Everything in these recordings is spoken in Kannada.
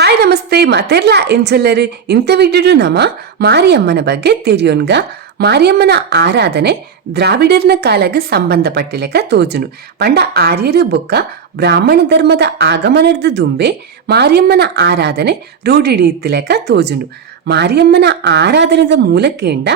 ಹಾಯ್ ನಮಸ್ತೆ ಮಾತೆರ್ಲ ಎಂಚೊಲ್ಲರು ಇಂಥ ವಿಡಿಯೋ ನಮ್ಮ ಮಾರಿಯಮ್ಮನ ಬಗ್ಗೆ ತೆರಿಯೋನ್ಗ. ಮಾರಿಯಮ್ಮನ ಆರಾಧನೆ ದ್ರಾವಿಡರ್ನ ಕಾಲಕ್ಕೆ ಸಂಬಂಧಪಟ್ಟಿಲೆಕ ತೋಜುನು. ಪಂಡ ಆರ್ಯರು ಬೊಕ್ಕ ಬ್ರಾಹ್ಮಣ ಧರ್ಮದ ಆಗಮನದ ದುಂಬೆ ಮಾರಿಯಮ್ಮನ ಆರಾಧನೆ ರೂಢಿಡಿಯುತ್ತಿಲೆಕ ತೋಜುನು. ಮಾರಿಯಮ್ಮನ ಆರಾಧನೆದ ಮೂಲಕೇಂಡ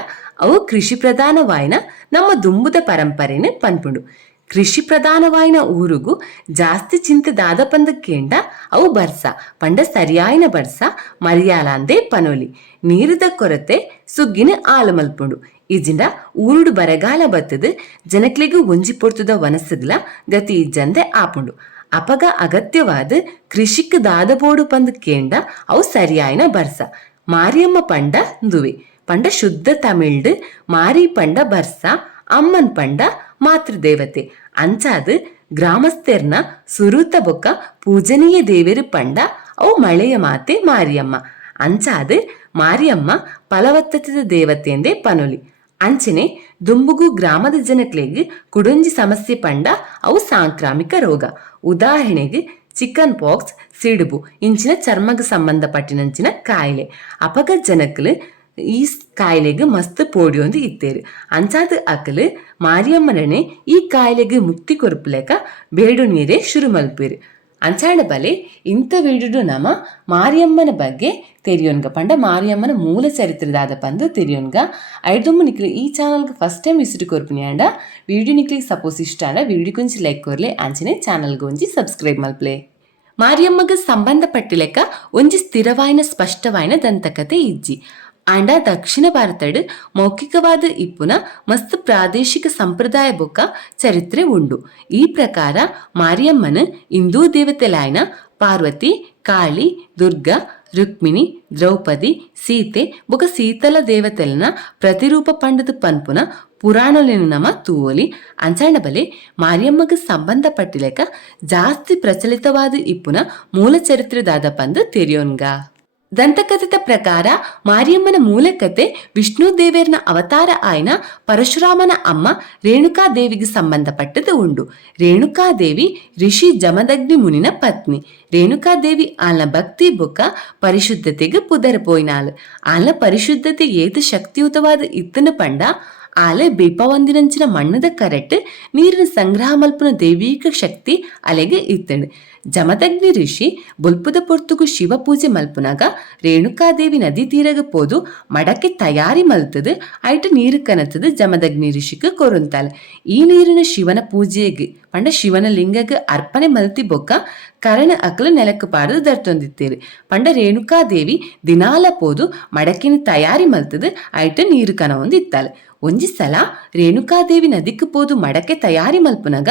ಅವು ಕೃಷಿ ಪ್ರಧಾನವಾಯಿನ ನಮ್ಮ ದುಂಬುದ ಪರಂಪರೆನೆ ಪನ್ಪುಂಡು. ಕೃಷಿ ಪ್ರಧಾನವಾಯಿನ ಊರುಗು ಜಾಸ್ತಿ ಚಿಂತೆ ದಾದ ಪಂದಕ್ಕೇಂಡ ಅವು ಬರ್ಸ ಪಂಡ ಸರಿಯಾಯಿನ ಬರ್ಸ ಮರಿಯಾಲಾಂದೆ ಪನೋಲಿ. ನೀರದ ಕೊರತೆ ಸುಗ್ಗಿನ ಆಲು ಮಲ್ಪುಂಡು. ಇಜಿಂಡ ಊರುಡು ಬರಗಾಲ ಬತ್ತದ ಜನಕ್ಲಿಗೂ ಒಂಜಿ ಪೊರ್ತುದ ವನಸಗ್ಲ ಗತಿ ಇಜ್ಜಂದೆ ಆಪುಂಡು. ಅಪಗ ಅಗತ್ಯವಾದ ಕೃಷಿಕ್ ದಾದಬೋಡು ಪಂದಕ್ಕೇಂಡ ಅವು ಸರಿಯಾಯಿನ ಬರ್ಸ. ಮಾರಿಯಮ್ಮ ಪಂಡ ದುವೆ ಪಂಡ ಶುದ್ಧ ತಮಿಳ್ಡು ಮಾರಿ ಪಂಡ ಬರ್ಸ ಅಮ್ಮನ್ ಪಂಡ ಮಾತೃದೇವತೆ ಅಂಚಾದ ಗ್ರಾಮಸ್ಥರ್ನ ಸುರೂತ ಬೊಕ್ಕ ಪೂಜನೀಯ ದೇವರು ಪಂಡ ಅವು ಮಳೆಯ ಮಾತೆ ಮಾರಿಯಮ್ಮ. ಅಂಚಾದ ಮಾರಿಯಮ್ಮ ಫಲವತ್ತತೆದ ದೇವತೆ ಎಂದೇ ಪನೊಲಿ. ಅಂಚನೆ ದುಂಬುಗು ಗ್ರಾಮದ ಜನಕ್ಲೆಗ್ ಕುಡೊಂಜಿ ಸಮಸ್ಯೆ ಪಂಡ ಅವು ಸಾಂಕ್ರಾಮಿಕ ರೋಗ. ಉದಾಹರಣೆಗೆ ಚಿಕನ್ ಪಾಕ್ಸ್, ಸಿಡುಬು ಇಂಚಿನ ಚರ್ಮಗ ಸಂಬಂಧಪಟ್ಟಿನಂಚಿನ ಕಾಯಿಲೆ. ಅಪಗ ಜನಕ್ಲು ಈ ಕಾಯಿಲೆಗೆ ಮಸ್ತ್ ಪೋಡಿಯೊಂದು ಇತ್ತೇರು. ಅಂಚಾದ ಅಕಲು ಮಾರಿಯಮ್ಮನೇ ಈ ಕಾಯಿಲೆಗೆ ಮುಕ್ತಿ ಕೊರಪಲೇಕ ಬೇಡು ನೀರೇ ಶುರು ಮಲ್ಪೇರು. ಅಂಚಾಡ ಬಲೆ ಇಂಥ ವಿಡಿಯೋ ನಮ್ಮ ಮಾರಿಯಮ್ಮನ ಬಗ್ಗೆ ತೆರಿಯೋನ್ಗ ಪಂಡ ಮಾರಿಯಮ್ಮನ ಮೂಲ ಚರಿತ್ರೆದಾದ ಪಂದು ತೆರಿಯೋನ್ಗ. ಐದೊಮ್ಮೆ ನಿಕ್ಲಿ ಈ ಚಾನಲ್ಗೆ ಫಸ್ಟ್ ಟೈಮ್ ವಿಸಿಟ್ ಕೊರ್ಪಿನಿ ಅಂಡ ವಿಡಿಯೋ ನಿಕ್ಲಿಗೆ ಸಪೋಸ್ ಇಷ್ಟ ಅಂಡ ವಿಡಿಯೋ ಕೊಂಚಿ ಲೈಕ್ ಕೊರ್ಲೆ ಅಂಚನೆ ಚಾನಲ್ಗೆ ಒಂಜಿ ಸಬ್ಸ್ಕ್ರೈಬ್ ಮಲ್ಪ್ಲೆ. ಮಾರಿಯಮ್ಮಗ ಸಂಬಂಧಪಟ್ಟಿಲೆಕ್ಕ ಒಂಜಿ ಸ್ಥಿರವಾಯಿನ ಸ್ಪಷ್ಟವಾಯಿನ ದಂತಕತೆ ಇಜ್ಜಿ. ಅಂಡ ದಕ್ಷಿಣ ಭಾರತಡ್ ಮೌಖಿಕವಾದ ಇಪ್ಪುನ ಮಸ್ತ್ ಪ್ರಾದೇಶಿಕ ಸಂಪ್ರದಾಯ ಬೊಕ್ಕ ಚರಿತ್ರೆ ಉಂಡು. ಈ ಪ್ರಕಾರ ಮಾರಿಯಮ್ಮನ ಹಿಂದೂ ದೇವತೆಲಾಯ್ನ ಪಾರ್ವತಿ, ಕಾಳಿ, ದುರ್ಗಾ, ರುಕ್ಮಿಣಿ, ದ್ರೌಪದಿ, ಸೀತೆ ಬೊಕ ಶೀತಲ ದೇವತೆಲನ ಪ್ರತಿರೂಪ ಪಂಡದ ಪನ್ಪುನ ಪುರಾಣಲಿನ ನಮ ತೂವೋಲಿ. ಅಂಚಾಂಡ ಬಲೆ ಮಾರಿಯಮ್ಮಗ ಸಂಬಂಧಪಟ್ಟಿಲೆಕ ಜಾಸ್ತಿ ಪ್ರಚಲಿತವಾದ ಇಪ್ಪುನ ಮೂಲ ಚರಿತ್ರೆದಾದ ಪಂದು ತೆರಿಯೋನ್ಗ. ದಂತಕಥೆದ ಪ್ರಕಾರ ಮಾರಿಯಮ್ಮನ ಮೂಲಕತೆ ವಿಷ್ಣು ದೇವೇರ್ನ ಅವತಾರ ಆಯ್ನ ಪರಶುರಾಮನ ಅಮ್ಮ ರೇಣುಕಾದೇವಿಗೆ ಸಂಬಂಧಪಟ್ಟದು ಉಂಡು. ರೇಣುಕಾದೇವಿ ಋಷಿ ಜಮದಗ್ನಿ ಮುನಿನ ಪತ್ನಿ. ರೇಣುಕಾದೇವಿ ಆಲ್ನ ಭಕ್ತಿ ಬೊಕ್ಕ ಪರಿಶುದ್ಧತೆಗೆ ಪುದರ ಪೋಯ್ನಾಳು. ಆಲ್ನ ಪರಿಶುದ್ಧತೆ ಏತು ಶಕ್ತಿಯುತವಾದ ಇತ್ತನ ಪಂಡ ಆಲೆ ಬೇಪ ಒಂದಿನಂಚಿನ ಮಣ್ಣದ ಕರೆಟ್ ನೀರಿನ ಸಂಗ್ರಹ ಮಲ್ಪನ ದೈವಿಕ ಶಕ್ತಿ ಅಲೆಗೆ ಇತ್ತಂಡು. ಜಮದಗ್ನಿ ಋಷಿ ಬೊಲ್ಪುದ ಪೊರ್ತುಗು ಶಿವ ಪೂಜೆ ಮಲ್ಪುನಾಗ ರೇಣುಕಾದೇವಿ ನದಿ ತೀರಗ ಪೋದು ಮಡಕ್ಕೆ ತಯಾರಿ ಮಲ್ತದು ಐಟು ನೀರು ಕನತದು ಜಮದಗ್ನಿ ಋಷಿಗೆ ಕೊರುಂತಾಲ. ಈ ನೀರಿನ ಶಿವನ ಪೂಜೆಗೆ ಪಂಡ ಶಿವನ ಲಿಂಗಗ ಅರ್ಪಣೆ ಮಲ್ತಿ ಬೊಕ್ಕ ಕರಣ ಅಕಲು ನೆಲಕ್ಕೆ ಪಾಡದು ದರ್ತೊಂದಿತ್ತೇರು. ಪಂಡ ರೇಣುಕಾದೇವಿ ದಿನಾಲ ಪೋದು ಮಡಕಿನ ತಯಾರಿ ಮಲ್ತದು ಐಟು ನೀರು ಕನ ಒಂದಿತ್ತಾಲ. ಒಂಜಿ ಸಲ ರೇಣುಕಾದೇವಿ ನದಿಕ್ ಪೋದು ಮಡಕೆ ತಯಾರಿ ಮಲ್ಪುನಾಗ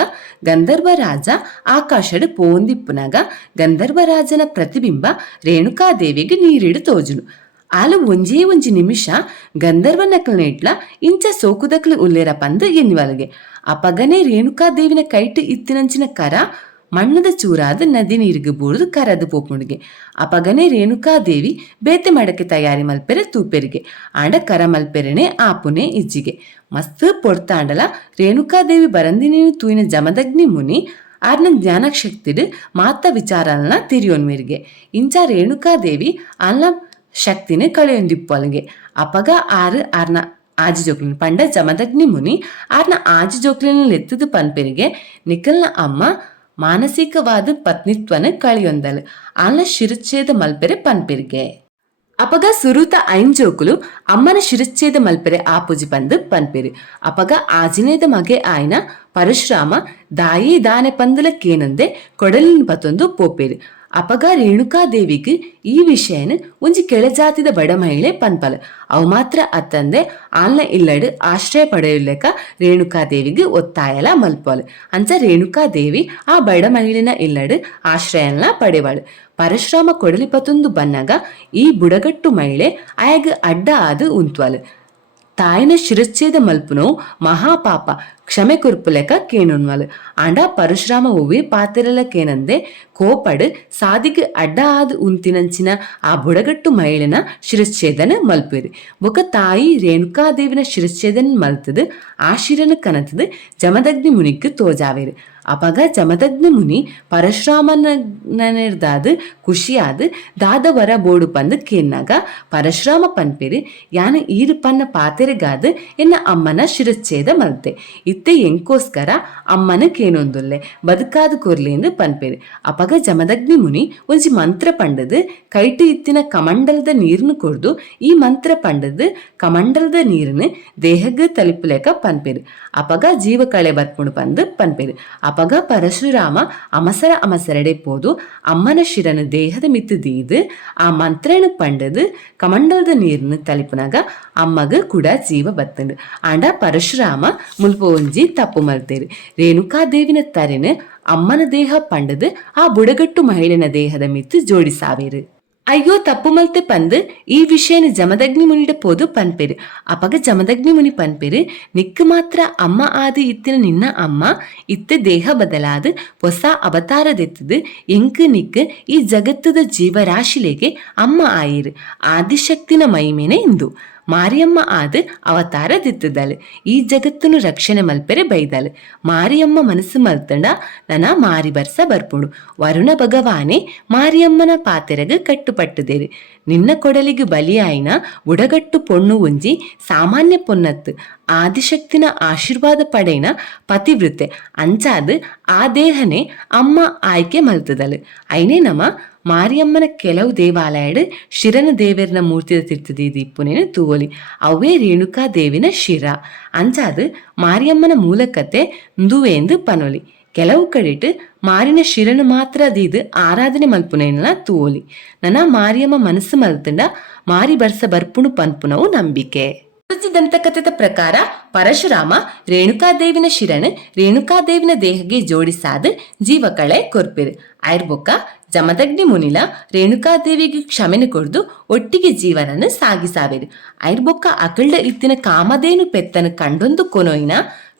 ಗಂಧರ್ವ ರಾಜ ಆಕಾಶಡ್ ಪೋಂದಿಪ್ಪುನಾಗ ಗಂಧರ್ವ ರಾಜನ ಪ್ರತಿಬಿಂಬ ರೇಣುಕಾದೇವಿಗೆ ನೀರಿಡು ತೋಜುನು. ಆಲು ಒಂಜೇ ಒಂಜಿ ನಿಮಿಷ ಗಂಧರ್ವ ನಕಲ್ನ ಇಟ್ಲ ಇಂಚ ಸೋಕುದಕ್ಲು ಉಲ್ಲೇರ ಪಂದು ಎನ್ನಿವಲ್ಗೆ. ಅಪಗನೆ ರೇಣುಕಾದೇವಿನ ಕೈಟ್ ಇತ್ತಿನಂಚಿನ ಕರ ಮಣ್ಣದ ಚೂರಾದ ನದಿ ನೀರಿಗೆ ಬೂಡ್ದು ಕರದು ಪೋಪುಂಡಿಗೆ. ಅಪಗನೆ ರೇಣುಕಾದೇವಿ ಬೇತೆ ಮಡಕೆ ತಯಾರಿ ಮಲ್ಪೆರೆ ತೂಪೆರಿಗೆ ಆಂಡ ಕರ ಮಲ್ಪೆರೆನೆ ಆಪುನೆ ಇಜ್ಜಿಗೆ. ಮಸ್ತ್ ಪೊಡ್ತಾಂಡಲ ರೇಣುಕಾದೇವಿ ಬರಂದಿನೇನು ತೂಯಿನ ಜಮದಗ್ನಿ ಮುನಿ ಆರ್ನ ಜ್ಞಾನ ಶಕ್ತಿಡ್ ಮಾತ ವಿಚಾರನ ತಿರಿಯೋನ್ಮೇರಿಗೆ. ಇಂಚ ರೇಣುಕಾದೇವಿ ಆಲ್ನ ಶಕ್ತಿನೇ ಕಳೆಯೊಂದಿಪ್ಪೊಲ್ಗೆ. ಅಪಗ ಆರ್ನ ಆಜಿ ಜೋಕ್ಲಿನ ಪಂಡ ಜಮದಗ್ನಿ ಮುನಿ ಆರ್ನ ಆಜಿ ಜೋಕ್ಲಿನ ಲೆತ್ತದ ಪನ್ಪೆರಿಗೆ ನಿಖಲ್ನ ಅಮ್ಮ ಮಾನಸಿಕವಾದ ಪತ್ನಿತ್ವನ ಕಳಿಯೊಂದಲು ಆಲ್ನ ಶಿರಚ್ಛೇದ ಮಲ್ಪೆರೆ ಪನ್ಪೆರಿಗೆ. ಅಪಗ ಸುರೂತ ಐಂಜೋಕುಲು ಅಮ್ಮನ ಶಿರಚ್ಛೇದ ಮಲ್ಪೆರೆ ಆಪುಜಿ ಪಂದು ಪನ್ಪೆರು. ಅಪಗ ಆಜಿನೇದ ಮಗೆ ಆಯ್ನ ಪರಶುರಾಮ ದಾಯಿ ದಾನೆ ಪಂದಲಕ್ಕೇನಂದೆ ಕೊಡಲಿನ ಪತೊಂದು ಪೋಪೇರು. ಅಪಗ ರೇಣುಕಾದೇವಿಗೆ ಈ ವಿಷಯನ ಒಂಜಿ ಕೆಳಜಾತಿದ ಬಡ ಮಹಿಳೆ ಪನ್ಪಲು. ಅವು ಮಾತ್ರ ಅತ್ತಂದೆ ಆಲ್ನ ಇಲ್ಲಡ್ ಆಶ್ರಯ ಪಡೆಯಲೆಕ ರೇಣುಕಾದೇವಿಗೆ ಒತ್ತಾಯಲ ಮಲ್ಪಲು. ಅಂಚ ರೇಣುಕಾದೇವಿ ಆ ಬಡ ಮಹಿಳೆನ ಇಲ್ಲಡ್ ಆಶ್ರಯನ ಪಡೆವಳು. ಪರಶುರಾಮ ಕೊಡಲಿ ಪತೊಂದು ಬನ್ನಾಗ ಈ ಬುಡಗಟ್ಟು ಮಹಿಳೆ ಆಯಗ ಅಡ್ಡ ಆದು ಉಂತ್ವಲು. ತಾಯಿನ ಶಿರಚ್ಛೇದ ಮಲ್ಪುನೋ ಮಹಾಪಾಪ ಕ್ಷಮೆ ಕುರ್ಪುಲೆಕ ಕೇನುನ್ಮಲು ಆಂಡ ಪರಶುರಾಮ ಒವ್ವೆ ಪಾತೆರಲಕೇನಂದೆ ಕೋಪಡ್ ಸಾದಿಗ್ ಅಡ್ಡ ಆದ್ ಉಂತಿನಂಚಿನ ಆ ಬುಡಗಟ್ಟು ಮಹಿಳೆನ ಶಿರಚ್ಛೇದನ ಮಲ್ಪೇರು ಬೊಕ ತಾಯಿ ರೇಣುಕಾದೇವಿನ ಶಿರಚ್ಛೇದನ ಮಲ್ತದು ಆ ಶಿರನ ಕನತದು ಜಮದಗ್ನಿ ಮುನಿக்கு ತೋಜಾವೇರು ಅಪಗ ಜಮದಗ್ನಿ ಮುನಿ ಪರಶುರಾಮನದಾದು ಖುಷಿಯಾದು ದಾದ ವರ ಬೋಡು ಪಂದು ಕೇನ್ನಾಗ ಪರಶುರಾಮ ಪನ್ಪೇರು ಯಾನ ಈರು ಪನ್ನ ಪಾತೆರೆಗಾದು ಎನ್ನ ಅಮ್ಮನ ಶಿರಚ್ಛೇದ ಮಲ್ತೆ ಇತ್ತೆ ಎಂಕೋಸ್ಕರ ಅಮ್ಮನ ಕೇನೊಂದುಲ್ಲೆ ಬದುಕಾದು ಕೊರ್ಲೆಂದು ಪನ್ಪೇರು ಅಪಗ ಜಮದಗ್ನಿ ಮುನಿ ಒಂಜಿ ಮಂತ್ರ ಪಂಡದು ಕೈಟು ಇತ್ತಿನ ಕಮಂಡಲದ ನೀರನ್ನು ಕೊಡ್ದು ಈ ಮಂತ್ರ ಪಂಡದು ಕಮಂಡಲದ ನೀರನ್ನು ದೇಹಗ್ ತಲುಪಲೇಕ ಪನ್ಪೇರು ಅಪಗ ಜೀವ ಕಳೆ ಬರ್ಪುಣು ಪಂದು ಪನ್ಪೇರು ಅಪಗ ಪರಶುರಾಮ ಅಮಸರಡೆ ಪೋದು ಅಮ್ಮನ ಶಿರನ ದೇಹದ ಮಿತ್ತು ದೀದು ಆ ಮಂತ್ರನ ಪಂಡದು ಕಮಂಡಲದ ನೀರನ್ನು ತಲುಪಿನಾಗ ಅಮ್ಮಗ ಕೂಡ ಜೀವ ಬತ್ತಂಡು ಆಂಡ ಪರಶುರಾಮ ಮುಲ್ಪ ಒಂಜಿ ತಪ್ಪು ಮಲ್ತೇರು ರೇಣುಕಾದೇವಿನ ತರೆನ ಅಮ್ಮನ ದೇಹ ಪಂಡದು ಆ ಬುಡಗಟ್ಟು ಮಹಿಳೆನ ದೇಹದ ಮಿತ್ತು ಜೋಡಿಸಾವೇರು ಅಯ್ಯೋ ತಪ್ಪು ಮಲ್ತೆ ಪಂದು ಈ ವಿಷಯನ ಜಮದಗ್ನಿ ಮುನಿಡ ಪೋದು ಪನ್ಪೇರು ಅಪಗ ಜಮದಗ್ನಿ ಮುನಿ ಪನ್ಪೇರು ನಿಕ್ಕ ಮಾತ್ರ ಅಮ್ಮ ಆದು ಇತ್ತಿನ ನಿನ್ನ ಅಮ್ಮ ಇತ್ತೆ ದೇಹ ಬದಲಾದು ಹೊಸ ಅವತಾರದೆತ್ತದು ಎಂಕ್ ನಿಕ್ ಈ ಜಗತ್ತದ ಜೀವರಾಶಿಲೆಗೆ ಅಮ್ಮ ಆಯಿರು ಆದಿಶಕ್ತಿನ ಮೈಮೇನೆ ಇಂದು ಮಾರಿಯಮ್ಮ ಆದು ಅವತಾರದಿತ್ತದಳು ಈ ಜಗತ್ತನ್ನು ರಕ್ಷಣೆ ಮಲ್ಪೆರೆ ಬೈದಳು ಮಾರಿಯಮ್ಮ ಮನಸ್ಸು ಮಲ್ತಂಡ ನನ ಮಾರಿ ಬರ್ಸ ಬರ್ಪುಡು ವರುಣ ಭಗವಾನೆ ಮಾರಿಯಮ್ಮನ ಪಾತೆರಗ ಕಟ್ಟುಪಟ್ಟುದೇರು ನಿನ್ನ ಕೊಡಲಿಗೆ ಬಲಿಯಾಯಿನ ಬುಡಗಟ್ಟು ಪೊಣ್ಣು ಒಂಜಿ ಸಾಮಾನ್ಯ ಪೊನ್ನತ್ತು ಆದಿಶಕ್ತಿನ ಆಶೀರ್ವಾದ ಪಡೆಯಿನ ಪತಿವೃತ್ತೆ ಅಂಚಾದು ಆ ದೇಹನೇ ಅಮ್ಮ ಆಯ್ಕೆ ಮಲ್ತದಳು ಐನೇ ನಮ ಮಾರಿಯಮ್ಮನ ಕೆಲವು ದೇವಾಲಯಡ್ ಶಿರನ ದೇವೇರನ ಮೂರ್ತಿದ ತಿರ್ತದೆ ದಿಪ್ಪುನೇನು ತೂವಲಿ ಅವೇ ರೇಣುಕಾ ದೇವಿನ ಶಿರ ಅಂಚಾದು ಮಾರಿಯಮ್ಮನ ಮೂಲಕತೆ ನುವೇಂದು ಪನೊಲಿ ಕೆಲವು ಕಡೆಟ್ ಮಾರಿನ ಶಿರನ ಮಾತ್ರ ದೀದು ಆರಾಧನೆ ಮಲ್ಪುನೇನ ತೂವಲಿ ನನ್ನ ಮಾರಿಯಮ್ಮ ಮನಸ್ಸು ಮಲ್ತಂಡ ಮಾರಿ ಬರ್ಸ ಬರ್ಪುಣು ಪನ್ಪುನವು ನಂಬಿಕೆ ದಂತಕಥೆದ ಪ್ರಕಾರ ಪರಶುರಾಮ ರೇಣುಕಾದೇವಿನ ಶಿರಣ ರೇಣುಕಾದೇವಿನ ದೇಹಗೆ ಜೋಡಿಸಾದ ಜೀವಕಳೆ ಕೊರ್ಪೆರು ಐರ್ಬೊಕ್ಕ ಜಮದಗ್ನಿ ಮುನಿಲ ರೇಣುಕಾದೇವಿಗೆ ಕ್ಷಮೆನು ಕೊಡ್ದು ಒಟ್ಟಿಗೆ ಜೀವನನ್ನು ಸಾಗಿಸಾವೆರು ಐರ್ಬೊಕ್ಕ ಅಕಳ್ಳ ಇತ್ತಿನ ಕಾಮಧೇನು ಪೆತ್ತನ ಕಂಡೊಂದು ಕೊನೊಯಿನ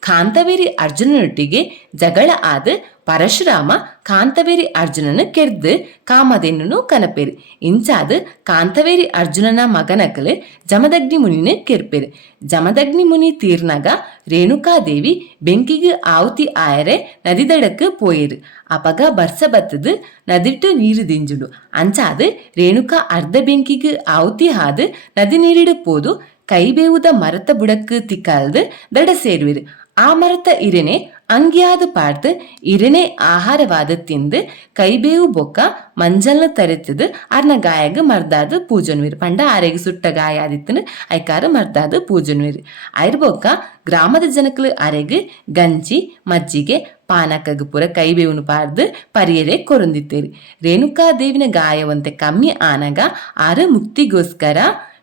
ಕಾಂತವೇರಿ ಅರ್ಜುನನೊಟ್ಟಿಗೆ ಜಗಳ ಆದ ಪರಶುರಾಮ ಕಾಂತವೇರಿ ಅರ್ಜುನನ ಕೆರ್ದು ಕಾಮಧೇನು ಕನಪೇರು ಇಂಚಾದ ಕಾಂತವೇರಿ ಅರ್ಜುನನ ಮಗನಕಲು ಜಮದಗ್ನಿ ಮುನಿನ ಕೆರ್ಪೇರು ಜಮದಗ್ನಿ ಮುನಿ ತೀರ್ನಾಗ ರೇಣುಕಾದೇವಿ ಬೆಂಕಿಗೆ ಆಹುತಿ ಆಯರೆ ನದಿದಡಕ್ಕೆ ಪೋಯರು ಅಪಗ ಬರ್ಸ ಬತ್ತದು ನದಿಟ್ಟು ನೀರು ದಿಂಜುಡು ಅಂಚಾದ ರೇಣುಕಾ ಅರ್ಧ ಬೆಂಕಿಗೆ ಆಹುತಿ ಹಾದು ನದಿ ನೀರಿಡು ಪೋದು ಕೈಬೇವುದ ಮರತ ಬುಡಕ್ಕೆ ತಿಕ್ಕಲ್ದು ದಡ ಸೇರುವಿರು ಆ ಮರತ ಇರೆನೆ ಅಂಗಿಯಾದ ಪಾರ್ದು ಇರೆನೆ ಆಹಾರವಾದ ತಿಂದು ಕೈಬೇವು ಬೊಕ್ಕ ಮಂಜಲ್ನ ತರೆತದು ಅರ್ನ ಗಾಯಗ ಮರ್ದಾದ ಪೂಜನ್ವಿರು ಪಂಡ ಆರೆಗೆ ಸುಟ್ಟ ಗಾಯ ಆದಿತ್ತನು ಐಕಾರ ಮರ್ದಾದ ಪೂಜನ್ವಿರು ಐರ್ಬೊಕ್ಕ ಗ್ರಾಮದ ಜನಕಲು ಅರೆಗೆ ಗಂಜಿ ಮಜ್ಜಿಗೆ ಪಾನಕಗ ಪುರ ಕೈಬೇವುನು ಪಾರ್ದು ಪರಿಯರೆ ಕೊರೊಂದಿತ್ತೇರಿ ರೇಣುಕಾದೇವಿನ ಗಾಯವಂತೆ ಕಮ್ಮಿ ಆನಗ ಆರ ಮುಕ್ತಿಗೋಸ್ಕರ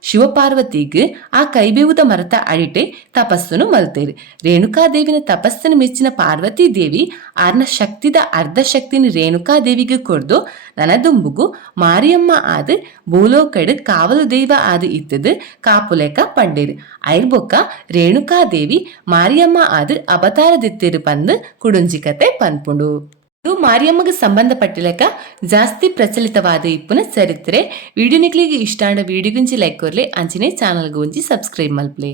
ಶಿವಪಾರ್ವತಿಗೆ ಆ ಕೈಬೇವುದ ಮರತ ಅಡಿಟೆ ತಪಸ್ಸನ್ನು ಮಲ್ತೇರು ರೇಣುಕಾದೇವಿನ ತಪಸ್ಸನ್ನು ಮೆಚ್ಚಿನ ಪಾರ್ವತಿ ದೇವಿ ಆರ್ನ ಶಕ್ತಿದ ಅರ್ಧ ಶಕ್ತಿನ ರೇಣುಕಾದೇವಿಗೆ ಕೊಡ್ದು ನನದುಂಬುಗು ಮಾರಿಯಮ್ಮ ಆದ ಭೂಲೋಕಡ್ ಕಾವಲು ದೈವ ಆದ ಇತ್ತದು ಕಾಪುಲೆಕ ಪಂಡೇರು ಐರ್ಬೊಕ್ಕ ರೇಣುಕಾದೇವಿ ಮಾರಿಯಮ್ಮ ಆದ ಅವತಾರದಿತ್ತೇರು ಪಂದು ಕುಡುಂಜಿಕತೆ ಪನ್ಪುಂಡು ಇದು ಮಾರಿಯಮ್ಮಗೆ ಸಂಬಂಧಪಟ್ಟಿಲಕ ಜಾಸ್ತಿ ಪ್ರಚಲಿತವಾದ ಇಪ್ಪುನ ಚರಿತ್ರೆ ವಿಡಿಯೋ ನಿಕ್ಲಿಗೆ ಇಷ್ಟ ವಿಡಿಯೋ ಗುಂಜಿ ಲೈಕ್ ಕೊರ್ಲೆ ಅಂಚನೆ ಚಾನಲ್ ಗುಂಜಿ ಸಬ್ಸ್ಕ್ರೈಬ್ ಮಲ್ಪ್ಲೆ